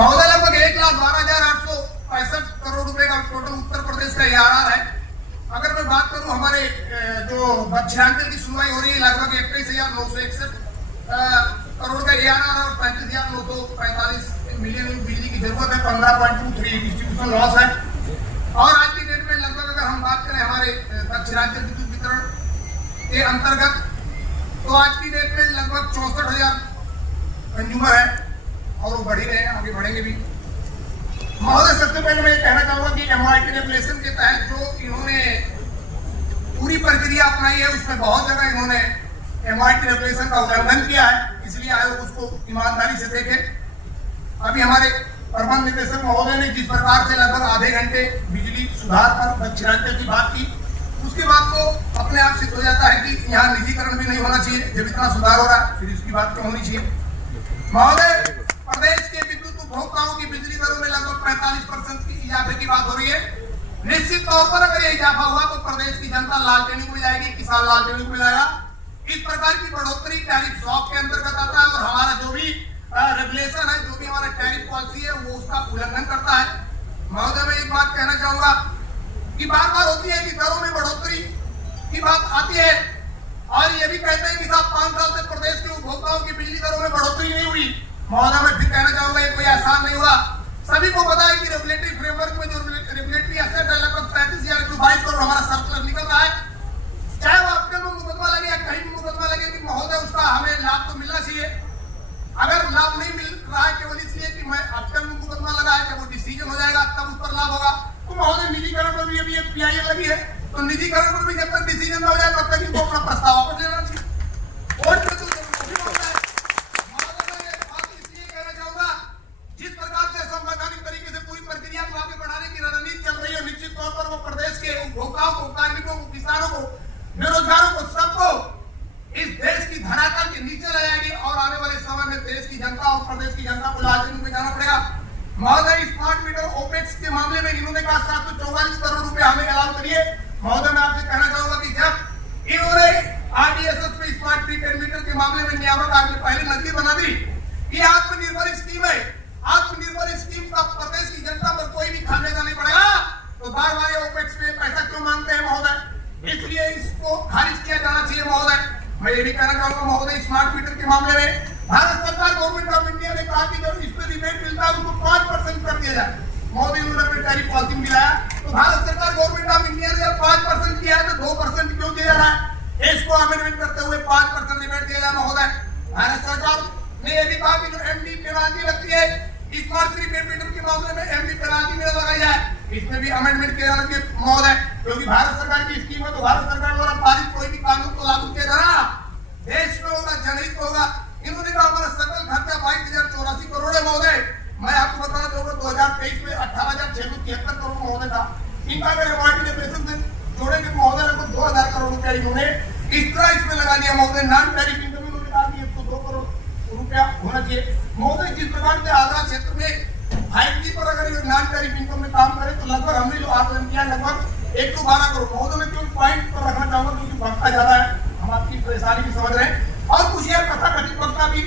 महोदय लगभग 1,12,865 करोड़ रुपए का टोटल उत्तर प्रदेश का ARR है। अगर मैं बात करूं हमारे जो मध्यांचल की सुनवाई हो रही है लगभग 21,961 करोड़ का ARR और 35,945 मिलियन बिजली की जरूरत है। 15.23 डिस्ट्रीब्यूशन लॉस है। और आज की डेट में लगभग अगर हम बात करें हमारे दक्षिणांचल विद्युत वितरण के अंतर्गत तो आज की डेट में लगभग 64,000 कंज्यूमर है और वो बढ़ ही रहे हैं, आगे बढ़ेंगे भी। महोदय सबसे पहले मैं कहना चाहूंगा कि MOIT रेगुलेशन के तहत जो इन्होंने पूरी प्रक्रिया अपनाई है उसमें बहुत जगह इन्होंने MOIT रेगुलेशन का उल्लंघन किया है, इसलिए आयोग उसको ईमानदारी से देखे। अभी हमारे प्रबंध निदेशक महोदय ने जिस प्रकार से लगभग आधे घंटे बिजली सुधार पर दक्षिणांचल की बात की, उसके बाद तो अपने आप सिद्ध हो जाता है कि यहाँ निजीकरण भी नहीं होना चाहिए। जब इतना सुधार हो रहा है फिर इसकी बात क्यों होनी चाहिए। महोदय प्रदेश के विद्युत उपभोक्ताओं की बिजली दरों में लगभग 45% की इजाफे की बात हो रही है। निश्चित तौर पर अगर यह इजाफा हुआ तो प्रदेश की जनता लालटेनी को जाएगी, किसान लालटेनी को जाएगा। इस प्रकार की बढ़ोतरी टैरिफ शॉक के अंतर्गत आता है और हमारा जो भी रेगुलेशन है, जो भी हमारा टैरिफ पॉलिसी है वो उसका उल्लंघन करता है। महोदय मैं एक बात कहना चाहूंगा कि बार बार होती है कि दरों में बढ़ोतरी की बात आती है और ये भी कहते हैं कि साहब 5 साल से प्रदेश के उपभोक्ताओं की बिजली दरों में बढ़ोतरी नहीं हुई। महोदय मैं फिर कहना चाहूंगा ये कोई आसान नहीं हुआ। सभी को पता है कि रेगुलेटरी फ्रेमवर्क में जो रेगुलेटरी एसेट है लगभग 35,022 करोड़ हमारा सर्कुलर निकल रहा है। चाहे वो आपके में मुकदमा लगे या कहीं भी मुकदमा लगे कि महोदय उसका हमें लाभ तो मिलना चाहिए। अगर लाभ नहीं मिल रहा है केवल इसलिए कि मैं आपके में मुकदमा लगा है, वो डिसीजन हो जाएगा तब उस पर लाभ होगा। तो महोदय निजीकरण पर भी अभी एक PIL लगी है, तो निजीकरण पर भी जब तक डिसीजन हो जाए तब तक इनको अपना प्रस्ताव वापस लेना चाहिए। और तो जिस प्रकार से संवैधानिक तरीके से पूरी प्रक्रिया को आगे बढ़ाने की रणनीति चल रही है, निश्चित तौर पर वो प्रदेश के उपभोक्ताओं को, कार्मिकों को, किसानों को, बेरोजगारों को, सबको इस देश की धरातल के नीचे ले जाएगी और आने वाले समय में देश की जनता और प्रदेश की जनता को लालटेनी में जाना पड़ेगा। महोदय स्मार्ट मीटर ओपेक्स के मामले में इन्होंने कहा 744 करोड़ रुपए हमें अलाउ करिए। महोदय मैं आपसे कहना चाहूंगा कि जब इन्होंने RDSS में स्मार्ट प्रीपेड मीटर के मामले में नियामक आयोग ने पहले नजर बना दी कि आत्मनिर्भर स्कीम है, आत्मनिर्भर स्कीम का प्रदेश की जनता पर कोई भी खाने का नहीं पड़ेगा, तो बार बार ओपेक्स में पैसा क्यों मांगते हैं महोदय? इसलिए इसको खारिज किया जाना चाहिए। महोदय मैं ये भी कहना चाहूंगा महोदय स्मार्ट मीटर के मामले में भारत सरकार गवर्नमेंट ऑफ इंडिया ने कहा कि जब इस पर रिबेट मिलता है उसको 5% कर दिया जाए। मोदी उन्होंने अपने टैरिफ पॉलिसी में दिलाया, तो भारत सरकार गवर्नमेंट ऑफ इंडिया ने जब 5% किया है तो 2% क्यों दिया जा रहा है? इसको अमेंडमेंट करते हुए 5% रिबेट दिया जाए। महोदय भारत सरकार ने यह भी कहा कि जो MD पेनाल्टी लगती है स्मार्ट प्रीपेड मीटर के मामले में MD पेनाल्टी में लगाई जाए, इसमें भी अमेंडमेंट किया जाना चाहिए महोदय, क्योंकि भारत सरकार की स्कीम है तो भारत सरकार द्वारा पारित कोई भी कानून को लागू किया जाना देश में होगा, जनहित होगा। इन्होंने कहा हमारा सकल खर्चा 22,084 करोड़ है। महोदय मैं आपको बताना चाहूंगा 2023 में 18,673 करोड़ महोदय था। इनका अगर MOIT रेगुलेशन से जोड़ेंगे महोदय लगभग 2,000 करोड़ रुपया इन्होंने इस तरह इसमें लगा दिया। महोदय नॉन टैरिफ इनकम इन्होंने कहा कि 102 करोड़ रुपया होना चाहिए। महोदय जिस प्रकार से आगरा क्षेत्र में 5G पर अगर ये नॉन टैरिफ इनकम में काम करे तो लगभग हमने जो आकलन किया लगभग 112 करोड़। महोदय मैं क्यों पॉइंट पर रखना चाहूंगा क्योंकि वक्ता ज्यादा है, हम आपकी परेशानी भी समझ रहे हैं और कुछ ये कथाकथित वक्ता भी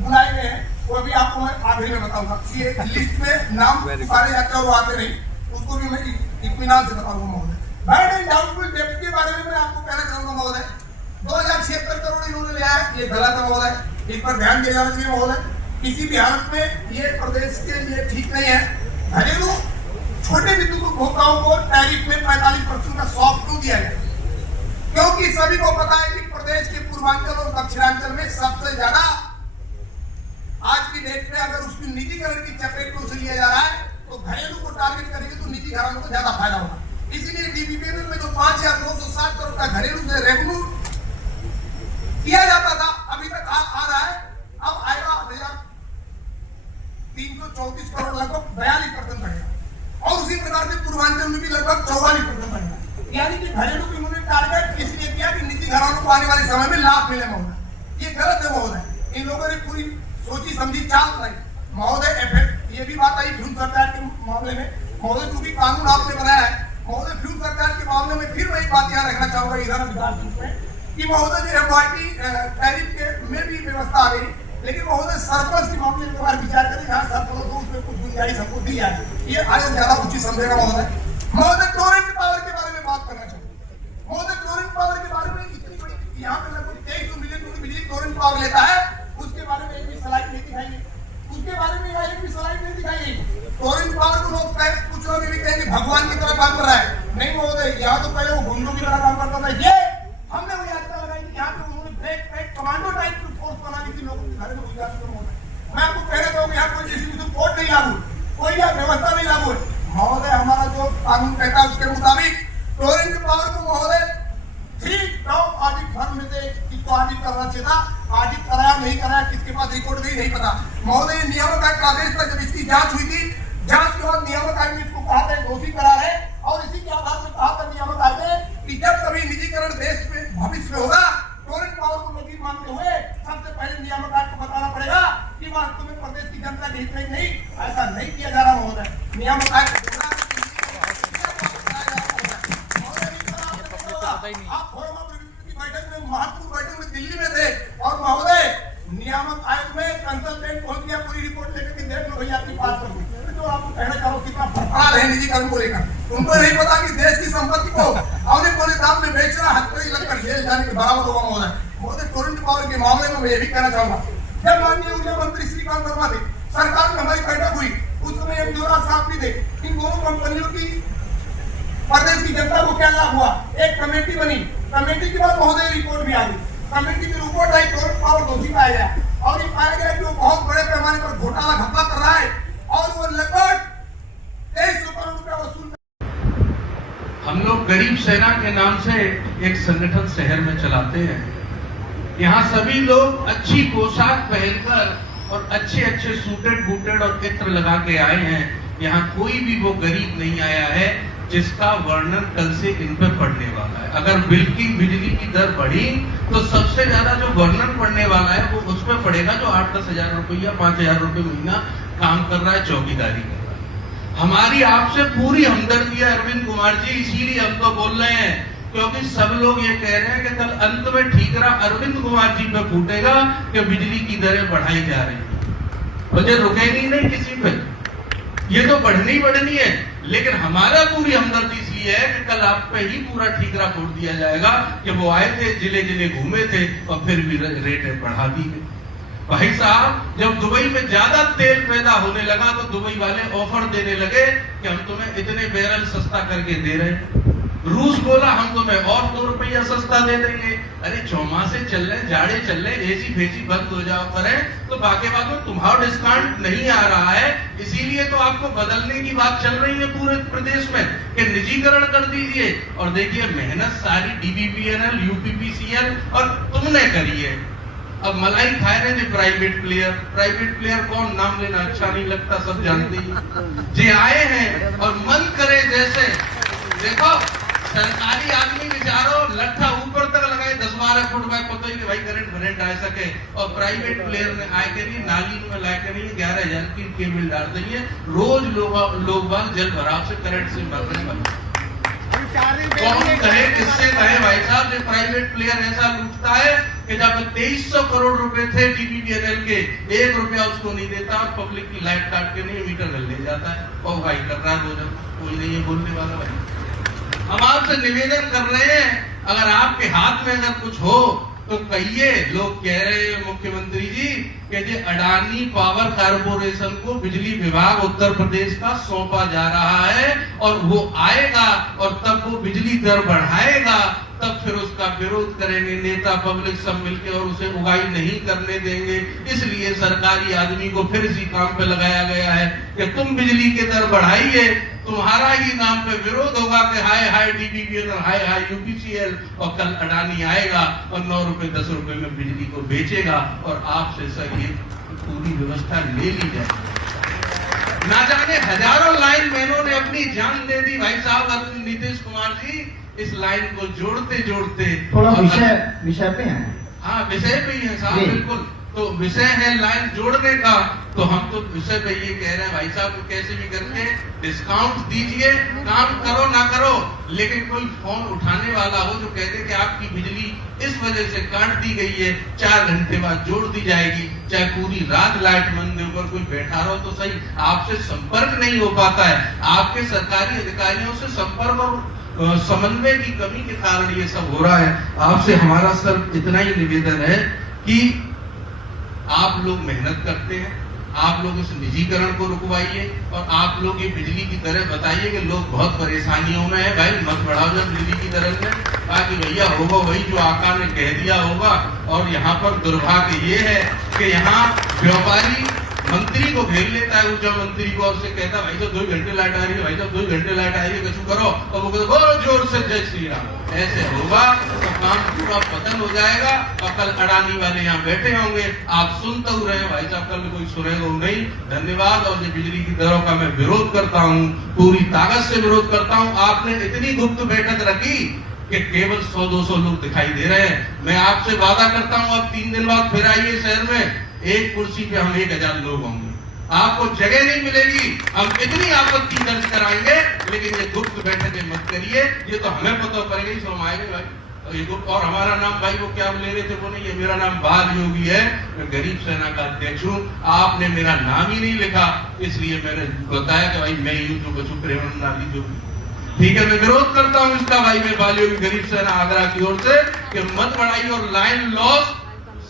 बुलाए गए हैं, वो भी आपको मैं आखिरी में बताऊंगा। ये लिस्ट में नाम सारे जाते हैं वो आते नहीं, उसको भी मैं इत्मीनान से बताऊंगा महोदय। बैड एंड डाउटफुल डेब्ट के बारे में मैं आपको कहना चाहूंगा महोदय 2,076 करोड़ इन्होंने लिया है, ये गलत है महोदय, इस पर ध्यान दिया जाना चाहिए महोदय। किसी भी हालत में ये प्रदेश के लिए ठीक नहीं है। घरेलू छोटे विद्युत उपभोक्ताओं को टैरिफ में 45% का शॉक क्यों दिया गया? क्योंकि सभी को पता है कि प्रदेश के पूर्वांचल और दक्षिणांचल में सबसे ज्यादा आज की डेट में अगर उसकी निजीकरण की चपेट में उसे लिया जा रहा है तो घरेलू को टारगेट करेंगे तो निजी घरानों को ज्यादा फायदा होगा। इसीलिए DBPL में जो 5,960 करोड़ का घरेलू से रेवेन्यू किया जाता था अभी तक आ रहा है, अब आएगा 8,334 करोड़, लगभग 42% बढ़ेगा। और उसी प्रकार से पूर्वांचल में भी लगभग 44% बढ़ेगा। यानी कि घरेलू को इन्होंने टारगेट इसलिए किया कि निजी घरानों को आने वाले समय में लाभ मिले महोदय। ये गलत है महोदय, इन लोगों ने पूरी सोची समझी चाल चलाई महोदय। इफेक्ट ये भी बात आई फ्यूल सरकार के मामले में महोदय, चूंकि कानून आपने बनाया है महोदय, फ्यूल सरकार के मामले में फिर मैं एक बात यहाँ रखना चाहूंगा इधर विकास में कि महोदय जो MOIT टैरिफ के में भी व्यवस्था आ गई, लेकिन महोदय सरप्लस के मामले में विचार करें, जहाँ सरप्लस हो उसमें सीआई सबको दी है, ये आयोग ज्यादा उचित समझेगा महोदय। महोदय टोरेंट पावर के बारे में बात करना चाहिए। महोदय टोरेंट पावर के बारे में इतनी बड़ी यहाँ पे लगभग 23 मिलियन यूनिट बिजली टोरेंट पावर लेता है, उसके बारे में एक भी स्लाइड नहीं दिखाई गई, उसके बारे में यहाँ एक भी स्लाइड नहीं दिखाई गई। टोरेंट पावर को लोग कुछ लोग भी कहेंगे भगवान की तरह काम कर रहा है, नहीं महोदय, यहाँ तो पहले वो गुंडों की तरह काम करता था। ये हमने वो यात्रा लगाई थी, यहाँ पे उन्होंने ब्रेक पैक कमांडो टाइप की फोर्स बना दी थी लोगों के घर में घुस जाते थे। मैं आपको कहना चाहूँगा यहाँ कोई डिस्ट्रीब्यूशन कोड नहीं लागू, कोई यहाँ व्यवस्था नहीं लागू है महोदय। हमारा जो कानून कहता है उसके मुताबिक टोरेंट पावर को महोदय 3 ऑडिट फर्म में से किसको ऑडिट करना चाहिए था, ऑडिट कराया नहीं कराया, किसके पास रिपोर्ट गई नहीं पता। महोदय नियामक आयोग का आदेश था, जब इसकी जांच हुई थी, जांच के बाद नियामक आयोग ने इसको कहा था दोषी करार है, और इसी के आधार पर कहा था नियामक आयोग ने कि जब कभी निजीकरण देश में भविष्य में होगा, टोरेंट पावर को नजीर मानते हुए सबसे पहले नियामक आयोग को बताना पड़ेगा कि वास्तव में प्रदेश की जनता के हित में नहीं, ऐसा नहीं किया जा रहा महोदय। नियामक आयोग आप की बैठक में, महत्वपूर्ण बैठक में दिल्ली में थे, और महोदय नियामक आयोग में कंसल्टेंट पहुंच गया पूरी रिपोर्ट लेकर के देख लो भैया आपकी बात कर दी। तो आपको कहना चाहो कितना फरफड़ा है निजीकरण को लेकर। उनको नहीं पता कि देश की संपत्ति को अवधि पुलिस दाम में बेचना हथकड़ी लगकर जेल जाने के बराबर होगा महोदय। महोदय टोरेंट पावर के मामले में मैं ये भी कहना चाहूंगा, जब माननीय ऊर्जा मंत्री श्रीकांत शर्मा थे, सरकार में हमारी बैठक हुई, उस समय एक युवराज साहब भी थे। इन दोनों कंपनियों की प्रदेश की जनता को क्या लाभ हुआ, एक कमेटी बनी, कमेटी के बाद महोदय रिपोर्ट भी आ गई, कमेटी की रिपोर्ट आई, टोरेंट पावर दोषी पाया गया, और ये पाया गया कि वो बहुत बड़े पैमाने पर घोटाला घपला कर रहा है, और वो लगभग 2300 करोड़ रुपया वसूल। हम लोग गरीब सेना के नाम से एक संगठन शहर में चलाते हैं। यहाँ सभी लोग अच्छी पोशाक पहनकर और अच्छे अच्छे सूटेड बूटेड और इत्र लगा के आए हैं। यहाँ कोई भी वो गरीब नहीं आया है जिसका वर्णन कल से इन पे पड़ने वाला है। अगर बिजली की दर बढ़ी तो सबसे ज्यादा जो वर्णन पड़ने वाला है वो उसमें पड़ेगा जो 8-10 हजार रुपया 5,000 रुपये महीना काम कर रहा है, चौकीदारी कर रहा है। हमारी आपसे पूरी हमदर्दी है अरविंद कुमार जी, इसीलिए हम तो बोल रहे हैं, क्योंकि सब लोग ये कह रहे हैं कि कल अंत में ठीकरा अरविंद कुमार जी पे फूटेगा कि बिजली की दरें बढ़ाई जा रही है। मुझे रुकेगी नहीं किसी पे, ये तो बढ़नी बढ़नी है, लेकिन हमारा पूरी हमदर्दी इसलिए है कि कल आप पे ही पूरा ठीकरा फोड़ दिया जाएगा कि वो आए थे, जिले जिले घूमे थे और फिर भी रेट बढ़ा दी गई। भाई साहब, जब दुबई में ज्यादा तेल पैदा होने लगा तो दुबई वाले ऑफर देने लगे कि हम तुम्हें इतने बैरल सस्ता करके दे रहे हैं। रूस बोला हम तुम्हें और 2 रुपया सस्ता दे देंगे। अरे चौमासे चल रहे, जाड़े चल रहे, एसी फेसी बंद हो जाओ करें तो बाकी बात में तुम्हारा डिस्काउंट नहीं आ रहा है, इसीलिए तो आपको बदलने की बात चल रही है पूरे प्रदेश में कि निजीकरण कर दीजिए। और देखिए मेहनत सारी DBPNL, UPPCL और तुमने करी है। अब मलाई खाए रहे थे प्राइवेट प्लेयर कौन, नाम लेना अच्छा नहीं लगता, सब जानते ही जे आए हैं। और मन करे जैसे देखो सरकारी आदमी बेचारो लट्ठा ऊपर तक लगाए 10-12 फुट में, पता ही नहीं भाई करंट आ सके, और प्राइवेट प्लेयर ने आए के नहीं नाली में लाए के नहीं 11,000 की केबल डाल देंगे। रोज लोग बाग जल भराव से करंट से मर रहे हैं। कौन कहे किससे कहे भाई साहब, ये प्राइवेट प्लेयर ऐसा लूटता है कि जब 2300 करोड़ रुपए थे DBPNL के, 1 रुपया उसको नहीं देता और पब्लिक की लाइट काट के नहीं मीटर ले जाता है। और भाई कर रहा है कोई नहीं है बोलने वाला। भाई हम आपसे निवेदन कर रहे हैं, अगर आपके हाथ में अगर कुछ हो तो कहिए। लोग कह रहे हैं मुख्यमंत्री जी कि जो अडानी पावर कारपोरेशन को बिजली विभाग उत्तर प्रदेश का सौंपा जा रहा है और वो आएगा और तब वो बिजली दर बढ़ाएगा, तब फिर उसका विरोध करेंगे नेता पब्लिक सब मिलकर और उसे उगाई नहीं करने देंगे। इसलिए सरकारी आदमी को फिर इसी काम पे लगाया गया है कि तुम बिजली की दर बढ़ाइए, तुम्हारा ही नाम पे विरोध होगा कि हाय DBPNL, हाय UPCL, और कल अडानी आएगा और 9 रुपए 10 रुपए में बिजली को बेचेगा और आपसे सर ये पूरी व्यवस्था ले ली जाए। ना जाने हजारों लाइन मैनों ने अपनी जान दे दी भाई साहब। नीतीश कुमार जी इस लाइन को जोड़ते जोड़ते थोड़ा विषय पे है। हाँ विषय पे ही है साहब, बिल्कुल। तो विषय है लाइन जोड़ने का, तो हम तो विषय पे ये कह रहे हैं भाई साहब कैसे भी करके डिस्काउंट दीजिए, काम करो ना करो, लेकिन कोई फोन उठाने वाला हो जो कह दे कि आपकी बिजली इस वजह से काट दी गई है, 4 घंटे बाद जोड़ दी जाएगी, चाहे पूरी रात लाइट बंद ऊपर कोई बैठा रहो तो सही, आपसे संपर्क नहीं हो पाता है, आपके सरकारी अधिकारियों से संपर्क और समन्वय की कमी के कारण ये सब हो रहा है। आपसे हमारा सिर्फ इतना ही निवेदन है कि आप लोग मेहनत करते हैं, आप लोग इस निजीकरण को रुकवाइए और आप लोग ये बिजली की दरें बताइए कि लोग बहुत परेशानियों में है, भाई मत बढ़ाओ जब बिजली की दरें में, बाकी भैया होगा वही जो आका ने कह दिया होगा। और यहाँ पर दुर्भाग्य ये है कि यहाँ व्यापारी मंत्री को घेर लेता है, ऊर्जा मंत्री को, और से कहता भाई साहब 2 घंटे लाइट आ रही है, भाई साहब 2 घंटे लाइट आ रही है, कुछ करो, और वो कहते बहुत जोर से जय श्री राम। ऐसे होगा तो काम पूरा पतन हो जाएगा और कल अडानी वाले यहाँ बैठे होंगे, आप सुन तो रहे भाई साहब, कल कोई सुनेगा नहीं। धन्यवाद। और ये बिजली की दरों का मैं विरोध करता हूँ, पूरी ताकत से विरोध करता हूँ। आपने इतनी गुप्त बैठक रखी कि केवल 100-200 लोग दिखाई दे रहे हैं। मैं आपसे वादा करता हूँ अब 3 दिन बाद फिर आइए शहर में, एक कुर्सी पे हम 1000 लोग होंगे, आपको जगह नहीं मिलेगी, हम इतनी आपत्ति दर्ज कराएंगे, लेकिन ये गुप्त बैठकें मत करिए, ये तो हमें पता पड़ेगा ही, सब आएंगे भाई। और ये गुप्त, और हमारा नाम भाई वो क्या ले रहे थे वो नहीं है, मेरा नाम बाल योगी है, मैं गरीब सेना का अध्यक्ष हूँ, आपने मेरा नाम ही नहीं लिखा, इसलिए मैंने बताया कि भाई मैं ही हूँ जो बचू प्रेमानंद जो, ठीक है। मैं विरोध करता हूँ इसका भाई, मैं बाल योगी गरीब सेना आगरा की ओर से कि मत बढ़ाइए और लाइन लॉस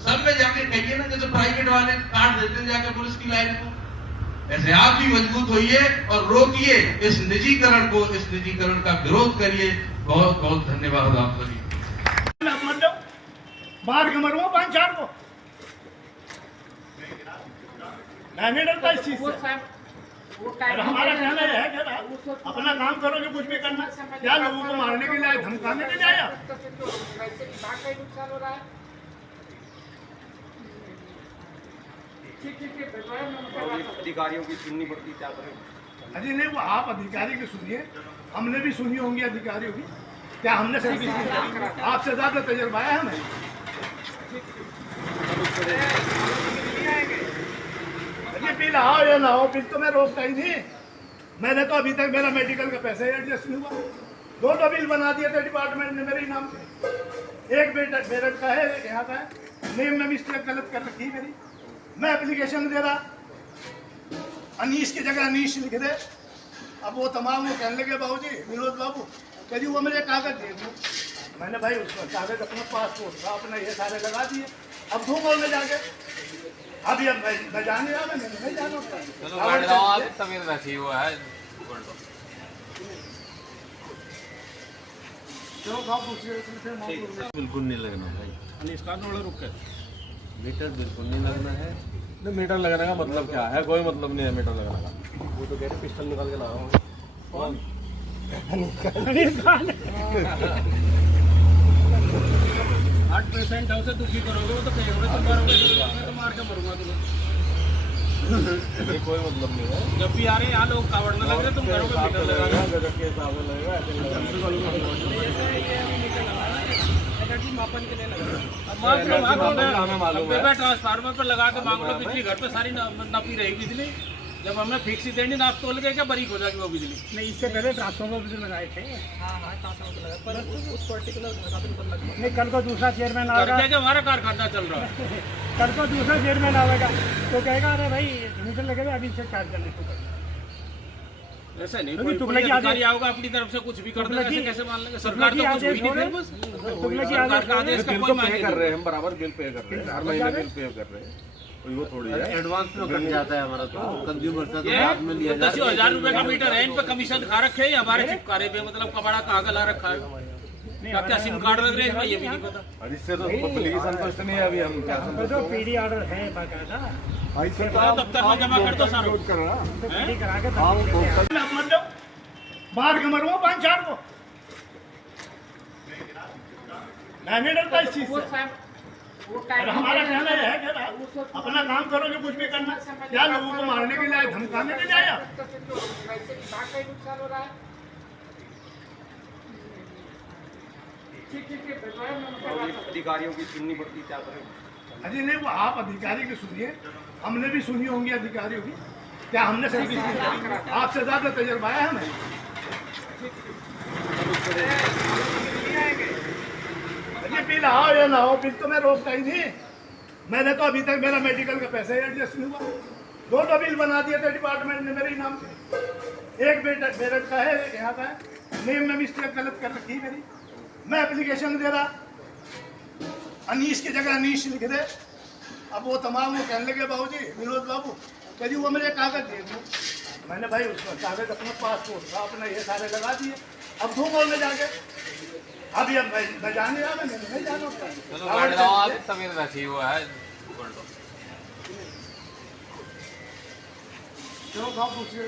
सब में जाके कहिए ना, जैसे प्राइवेट वाले काट देते हैं जाके पुलिस की लाइन को, ऐसे आप भी मजबूत होइए और रोकिए इस निजीकरण को, इस निजीकरण का विरोध करिए। बहुत बहुत धन्यवाद आपका जी। बाहर के मरूंगा 5-4 को, मैं नहीं डरता इस चीज से। और हमारा कहना यह है कि अपना काम करो, जो कुछ भी करना, क्या लोगों को मारने के लिए, धमकाने के लिए आया? अधिकारियों की सुननी पड़ती, क्या करें? अजी नहीं, वो आप अधिकारी की सुनिए, हमने भी सुनी होंगी अधिकारियों की, क्या हमने सही किसी आपसे ज्यादा तजुर्बा है हमें? अजी बिल आओ या ना हो, बिल तो मैं रोकता ही नहीं, मैंने तो अभी तक मेरा मेडिकल का पैसा ही एडजस्ट नहीं हुआ, 2 बिल बना दिए थे डिपार्टमेंट ने मेरे नाम पे, एक मेरठ का है, एक यहाँ का है, नेम में मिस्टेक गलत कर रखी मेरी, मैं एप्लीकेशन दे रहा, अनीश की जगह अनीश लिख दे। अब वो तमाम वो कहने लगे बाबूजी, विनोद बाबू कह वो मुझे कागज दे दो, मैंने भाई उसको कागज अपना पासपोर्ट का अपना ये सारे लगा दिए, अब धूप में जाके अभी अब मैं जाने आ नहीं जाना, बिल्कुल नहीं लगना भाई, इसका थोड़ा रुक कर मीटर बिल्कुल नहीं लगना है। नहीं, मीटर लगाने का मतलब क्या है? कोई मतलब नहीं है मीटर लगाने का। वो तो कह रहे पिस्टल निकाल के लाओ। कौन? 8% उसे दुखी करोगे, वो तो कहेगा तुम मारोगे, मैं तो मार के मरूंगा तुम्हें। कोई मतलब नहीं है। जब भी आ रहे हैं यहाँ लोग कावड़ न लग रहे, तुम करोगे मीटर लगाना, गजब के हिसाब से लगेगा, ऐसे मापन के लिए लगा ट्रांसफार्मर पर लगा के मांग लो, बिजली घर पे सारी नापी रहेगी बिजली, जब हमने फिक्स ही देनी नाप तोल के क्या बरीक हो जाएगी वो बिजली। नहीं, इससे पहले ट्रांसफार्मर बिजली लगाए थे, पर उस पर्टिकुलर नहीं, कल को दूसरा चेयरमैन आएगा, जो हमारा कारखाना चल रहा है, कल को दूसरा चेयरमैन आएगा तो कहेगा अरे भाई मीटर लगेगा, अभी से चार्ज करने को। ऐसा नहीं, कोई अधिकारी आओगा अपनी तरफ से कुछ भी कर देगा, ऐसे कैसे मान लेंगे? सरकार तो कुछ हुई नहीं, फिर बस सरकार का आदेश का कोई मायने कर रहे हैं, हम बराबर बिल पे कर रहे हैं, हर महीने बिल पे कर रहे हैं, कोई वो थोड़ी है। एडवांस में कट जाता है हमारा, तो कंज्यूमर से तो बाद में लिया जाता है। 10,000 रुपए का मीटर है, इन पे कमीशन खा रखे हैं, हमारे चिपकारे पे मतलब कबाड़ा कहाँ का ला रखा है, क्या सिम कार्ड लग रहे हैं ये भी नहीं पता। और इससे तो पब्लिक की संतुष्ट नहीं है, अभी हम क्या संतुष्ट हो? पीडी ऑर्डर है बाकायदा, दफ्तर में जमा कर दो सारा मतलब बाहर के मरूंगा 5-4 को, मैं नहीं डरता इस चीज से। और हमारा कहना यह है कि अपना काम करो, जो कुछ भी करना, क्या लोगों को मारने के लिए, धमकाने के लिए आया? अधिकारियों की सुननी पड़ती, क्या करें? अजी नहीं, वो आप अधिकारी की सुनिए, हमने भी सुनी होंगी अधिकारियों की। क्या हमने सर्विस नहीं करी? आपसे ज्यादा तजर्बा है हमें। ये बिल आओ या ना हो, बिल तो मैं रोकता ही नहीं। मैंने तो अभी तक मेरा मेडिकल का पैसा ही एडजस्ट नहीं हुआ। दो बिल बना दिए थे डिपार्टमेंट ने मेरे नाम से। एक बेटा मेरठ का है, एक यहाँ का है। नेम में मिस्टेक गलत कर रखी मेरी। मैं एप्लीकेशन दे रहा, अनीश की जगह अनीश लिख दे। अब वो तमाम वो कहने लगे बाबूजी, विनोद बाबू कह वो मुझे कागज दे दो। मैंने भाई उसका कागज अपना पासपोर्ट का अपना ये सारे लगा दिए। अब धूप में जाके अभी अब मैं जाने आ, मैंने नहीं जाना। तबीयत वैसी हुआ है। क्यों खाओ पूछिए।